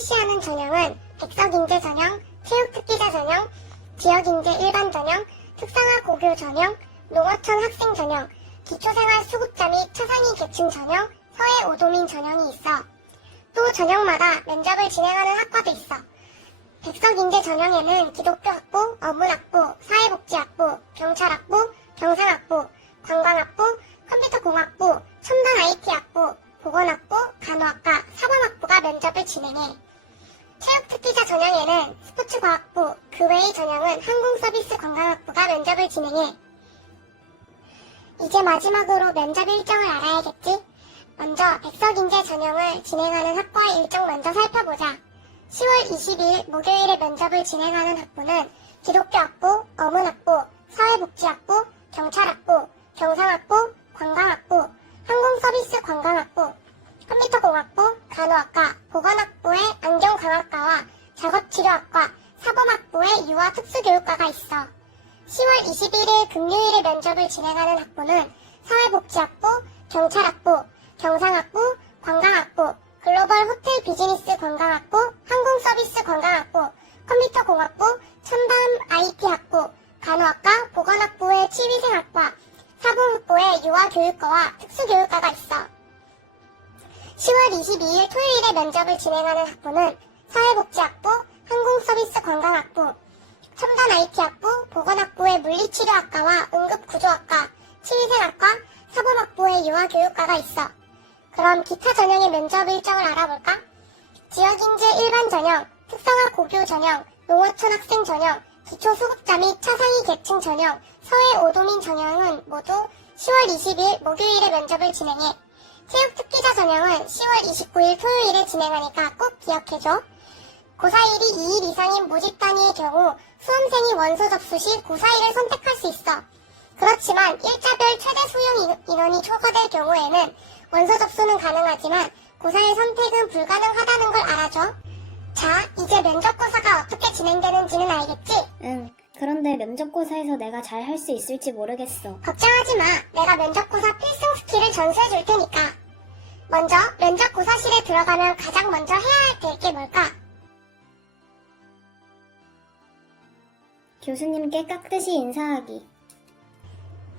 전형은 백석인재 전형, 체육특기자 전형, 지역인재 일반 전형, 특성화 고교 전형, 농어촌 학생 전형, 기초생활 수급자 및 차상위 계층 전형, 서해 오도민 전형이 있어. 또 전형마다 면접을 진행하는 학과도 있어. 백석인재 전형에는 기독교학부, 어문학부, 사회복지학부, 경찰학부, 경상학부, 관광학부, 컴퓨터공학부, 첨단 IT학부, 보건학부, 간호학과, 사범학부가 면접을 진행해. 체육 특기자 전형에는 스포츠과학부, 그 외의 전형은 항공서비스 관광학부가 면접을 진행해. 이제 마지막으로 면접 일정을 알아야겠지? 먼저 백석인재 전형을 진행하는 학과의 일정 먼저 살펴보자. 10월 22일 목요일에 면접을 진행하는 학부는 기독교학부, 어문학부, 사회복지학부, 경찰학부, 경상학부, 관광학부, 항공서비스 관광학부, 컴퓨터공학부, 간호학과, 보건학부의 안경광학과와 작업치료학과, 사범학부의 유아특수교육과가 있어. 10월 21일 금요일에 면접을 진행하는 학부는 사회복지학부, 경찰학부, 경상학부, 관광학부, 글로벌 호텔 비즈니스 관광학부, 항공서비스 관광학부, 컴퓨터공학부, 첨단 IT학부, 간호학과, 보건학부의 치위생학과, 사범학부의 유아교육과와 특수교육과가 있어. 10월 22일 토요일에 면접을 진행하는 학부는 사회복지학부, 항공서비스 관광학부, 첨단 IT학부, 보건학부의 물리치료학과와 응급구조학과, 치위생학과, 사범학부의 유아교육과가 있어. 그럼 기타 전형의 면접 일정을 알아볼까? 지역인재 일반 전형, 특성화 고교 전형, 농어촌 학생 전형, 기초수급자 및 차상위 계층 전형, 서해 오도민 전형은 모두 10월 20일 목요일에 면접을 진행해. 체육 특기자 전형은 10월 29일 토요일에 진행하니까 꼭 기억해줘. 고사일이 2일 이상인 모집 단위의 경우 수험생이 원서 접수 시 고사일을 선택할 수 있어. 그렇지만 일자별 최대 수용 인- 인원이 초과될 경우에는 원서 접수는 가능하지만 고사일 선택은 불가능하다는 걸 알아줘. 자, 이제 면접고사가 어떻게 진행되는지는 알겠지? 응. 그런데 면접고사에서 내가 잘 할 수 있을지 모르겠어. 걱정하지 마. 내가 면접고사 필승 스킬을 전수해 줄 테니까. 먼저 면접 고사실에 들어가면 가장 먼저 해야 할 게 뭘까? 교수님께 깍듯이 인사하기.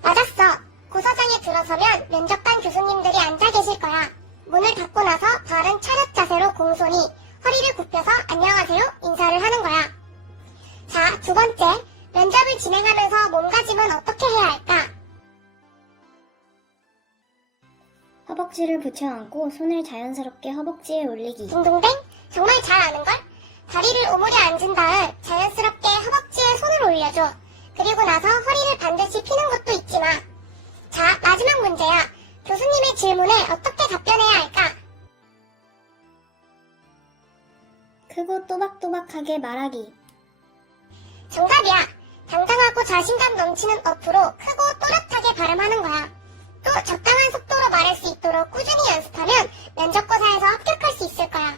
맞았어. 고사장에 들어서면 면접관 교수님들이 앉아 계실 거야. 문을 닫고 나서 바른 차렷 자세로 공손히 허리를 굽혀서 안녕하세요 인사를 하는 거야. 자, 두 번째. 면접을 진행하면서 몸가짐은 어떻게 해야 할까? 허벅지를 붙여 안고 손을 자연스럽게 허벅지에 올리기. 딩동댕? 정말 잘 아는걸? 다리를 오므려 앉은 다음 자연스럽게 허벅지에 손을 올려줘. 그리고 나서 허리를 반드시 피는 것도 잊지 마. 자, 마지막 문제야. 교수님의 질문에 어떻게 답변해야 할까? 크고 또박또박하게 말하기. 정답이야. 당당하고 자신감 넘치는 어투로 크고 또렷하게 발음하는 거야.